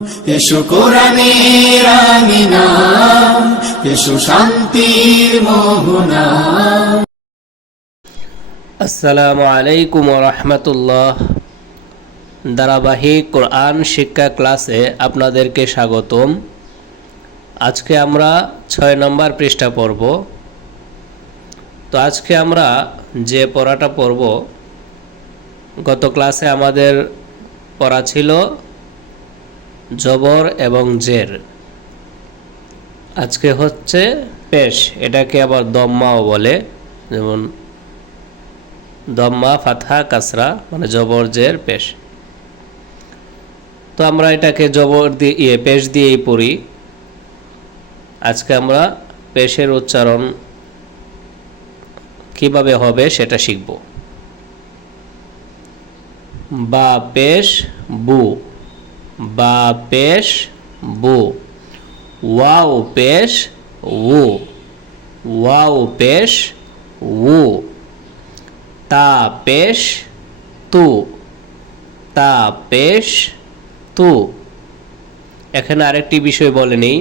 এসো কোরআনের আমিনা, এসো শান্তির মোহনা। আসসালামু আলাইকুম ওয়া রাহমাতুল্লাহ। ধারাবাহিক কোরআন শিক্ষা ক্লাসে আপনাদেরকে স্বাগতম। আজকে আমরা 6 নম্বর পৃষ্ঠা পড়ব। তো আজকে আমরা যে পড়াটা পড়ব, গত ক্লাসে আমাদের পড়া ছিল জবর এবং জের। আজকে হচ্ছে পেশ, এটাকে আবার দম্মাও বলে, যেমন দম্মা, ফাতহা, কাসরা, মানে জবর জের পেশ। তো আমরা এটাকে জবর দিয়ে পেশ দিয়েই পড়ি। আজকে আমরা পেশের উচ্চারণ কিভাবে হবে সেটা শিখব। বা পেশ বু, বা পেশ বু। ওয়াও পেশ উ, ওয়াও পেশ উ। তা পেশ তু, তা পেশ তু। এখানে আরেকটি বিষয় বলে নেই,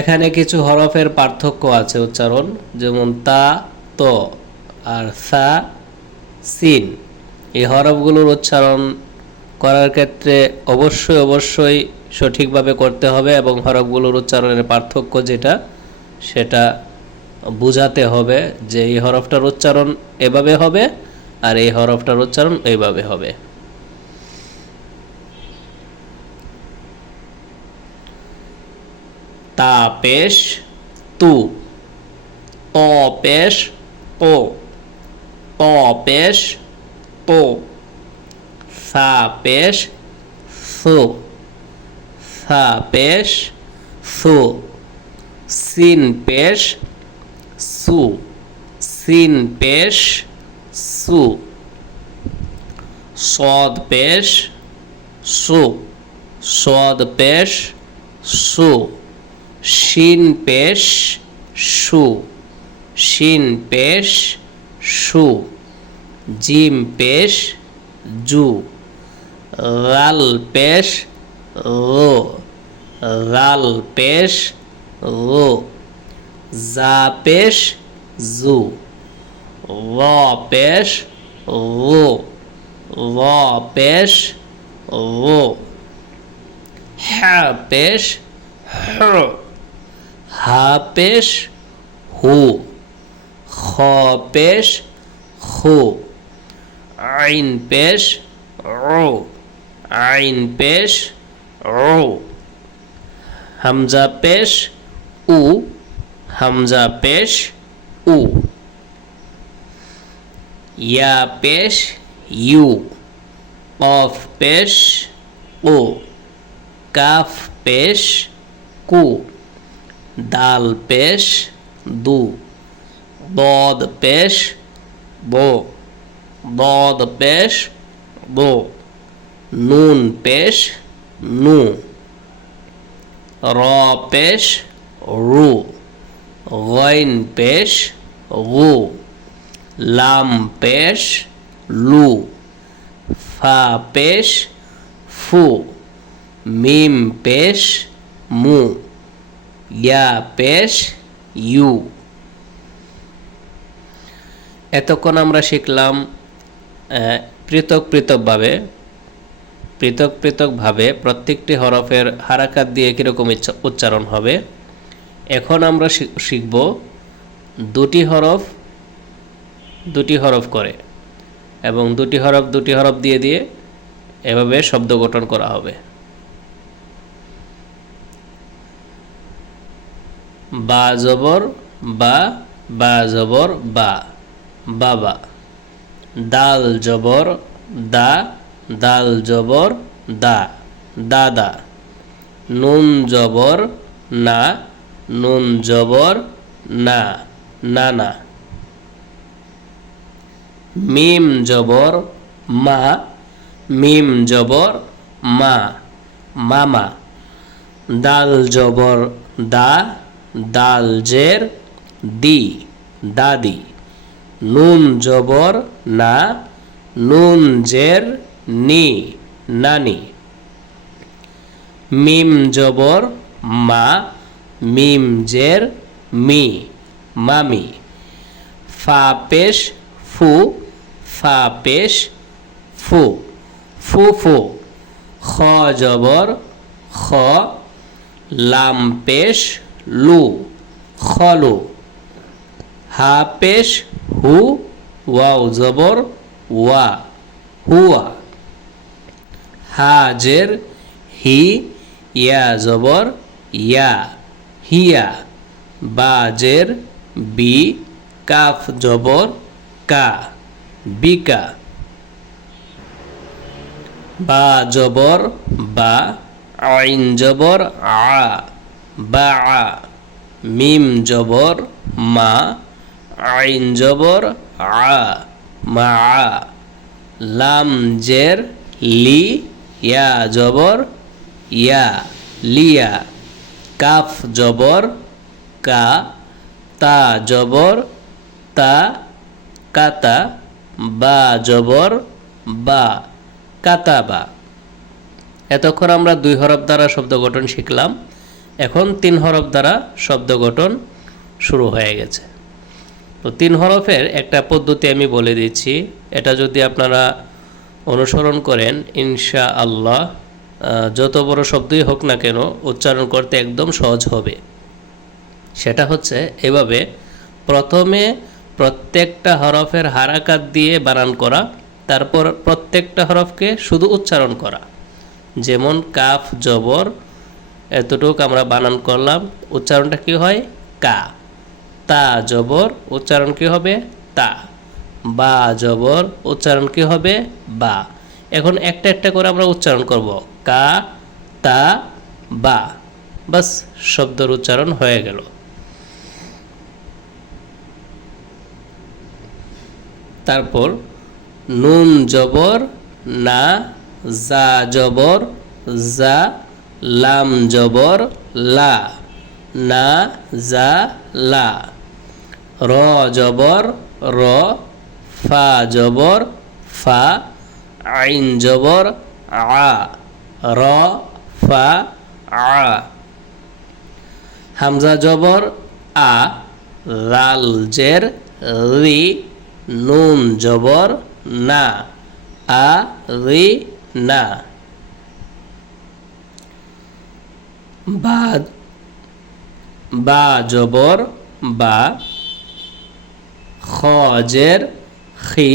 এখানে কিছু হরফের পার্থক্য আছে উচ্চারণ, যেমন তা, ত আর সা, সিন। এই হরফগুলোর উচ্চারণ করার ক্ষেত্রে অবশ্যই সঠিকভাবে করতে হবে এবং হরফগুলোর উচ্চারণের পার্থক্য যেটা সেটা বুঝাতে হবে, যে এই হরফটার উচ্চারণ এভাবে হবে আর এই হরফটার উচ্চারণ এইভাবে হবে। তা পেশ তু, ত পেশ তো, ত পেশ তো। সা পেশ সু, সা পেশ সু। সিন পেশ সু, সিন পেশ সু। সদ পেশ সু, সদ পেশ সু। শিন পেশ সু, শিন পেশ সু। জিম পেশ জু, রাল পেশ রো, রাল পেশ রো। জা পেশ জু, র পেশ রো, র পেশ রো। হা পেশ হ, হা পেশ হু। খ পেশ খু, আইন পেশ রো, আইন পেশ রো। হামজা পেশ উ, হামজা পেশ উ। ইয়া পেশ ইউ, কফ পেশ ও, কাফ পেশ কু। দাল পেশ দু, দদ পেশ বো, দদ পেশ বো। নুন পেশ নু, র পেশ রু, গইন পেশ গু। লাম পেশ লু, ফা পেশ ফু। মিম পেশ মু, ইয়া পেশ ইউ। এতক্ষণ আমরা শিখলাম পৃথকভাবে প্রত্যেকটি হরফের হারাকাত দিয়ে কীরকম উচ্চারণ হবে। এখন আমরা শিখব দুটি হরফ করে, এবং দুটি হরফ দিয়ে এভাবে শব্দ গঠন করা হবে। বা জবর বা, বা জবর বা, বাবা। দাল জবর দা, দাল জবর দা, দাদা। নুন জবর না, নুন জবর না, নানা। মিম জবর মা, মিম জবর মা, মামা। দাল জবর দা, দাল জের দি, দাদি। নুন জবর না, নুন জের নি, নানি। মিম জবর মা, মিম জের মি, মামি। ফা পেশ ফু, ফা পেশ ফু, ফুফু। খ জবর খ, লাম পেশ লু, খলু। হা পেশ হু, ওয়াও জবর ওয়া, হুয়া। হা জের হি, ইয়া জবর ইয়া, হিয়া। বা জের বি, কাফ জবর কা, বিকা। বা জবর বা, আইন জবর আ, বা আ। মিম জবর মা, আইন জবর আ, মা আ। লাম জের লি, ইয়া জবর ইয়া, লিয়া। কাফ জবর কা, তা জবর তা, কাতা। বা জবর বা, কাতাবা। এতক্ষণ আমরা 2 হরফ দ্বারা শব্দ গঠন শিখলাম। এখন 3 হরফ দ্বারা শব্দ গঠন শুরু হয়ে গেছে। তো 3 হরফের একটা পদ্ধতি আমি বলে দিচ্ছি। এটা যদি আপনারা অনুসরণ করেন ইনশাআল্লাহ যত বড় শব্দই হোক না কেন উচ্চারণ করতে একদম সহজ হবে। সেটা হচ্ছে এভাবে, প্রথমে প্রত্যেকটা হরফের হারাকাত দিয়ে বানান করা, তারপর প্রত্যেকটা হরফকে শুধু উচ্চারণ করা। যেমন কাফ জবর এতটুকু আমরা বানান করলাম, উচ্চারণটা কি হয় কা। তা জবর উচ্চারণ কি হবে তা। বা জবর উচ্চারণ কি হবে বা। এখন একটা একটা করে আমরা উচ্চারণ করব, কা তা বা। বাস, শব্দের উচ্চারণ হয়ে গেল। তারপর নুন জবর না, জা জবর জা, লাম জবর লা, না জা লা। র জবর র, ফা জবর ফা, আইন জবর আ, র ফা আ। হামজা জবর আ, লাল জের রি, নুন জবর না, আ রি না। বা জবর বা, খ জের খি,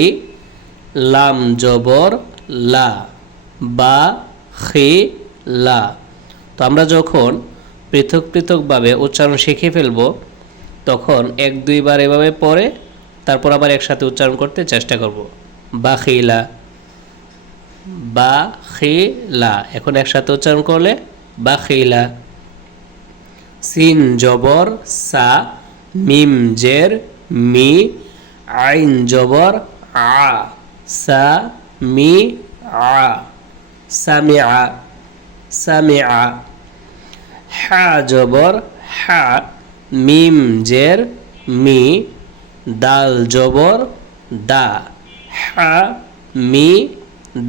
লাম জবর লা, বা খি লা। তো আমরা যখন পৃথক পৃথকভাবে উচ্চারণ শিখে ফেলব তখন 1-2 বার এভাবে পড়ে তারপর আবার একসাথে উচ্চারণ করতে চেষ্টা করব। বাখিলা, বাখিলা। এখন একসাথে উচ্চারণ করলে বাখিলা। সিন জবর সা, মিম জের মি, আইন জবর আ, সা মি আ, সামিআ, সামিআ। হা জবর হা, মিম জের মি, দাল জবর দা, হা মি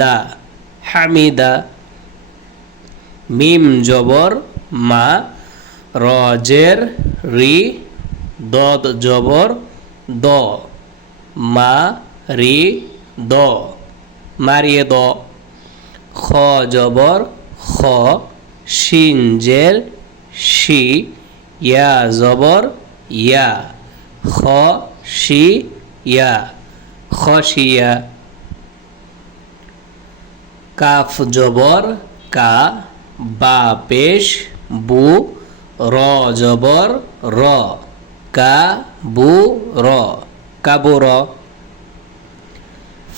দা, হামিদা। মিম জবর মা, র জের রি, দদ জবর দ, মা রি দ, মারিয়ে দ। খ জবর খ, শিন জের শি, ইয়া জবর ইয়া, খ শি ইয়া, খশিয়া। কাফ জবর কা, বা পেশ বু, র জবর র, কা বু র, কাবুর।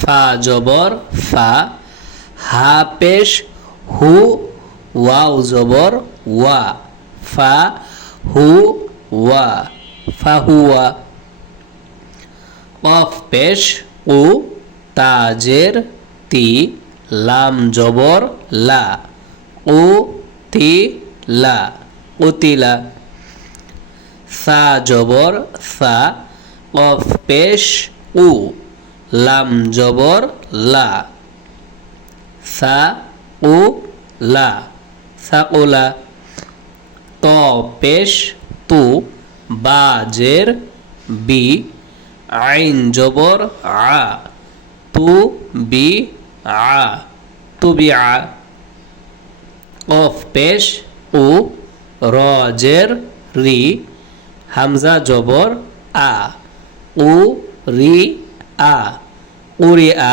ফা জবর ফা, হা পেশ হু, ওয়াও জবর ওয়া, ফা হু ওয়া, ফাহুয়া। কফ পেশ উ, তা জের তি, লাম জবর লা, উ তি লা, উতিলা। সা জবর সা, কফ পেশ উ, লাম জবর লা, সা উ লা, সাকুলা। ত পেশ তু, বা জের বি, আইন জবর আ, তু বি আ, তুবিআ। কফ পেশ উ, র জের রি, হামজা জবর আ, উ রি আ, উরিআ।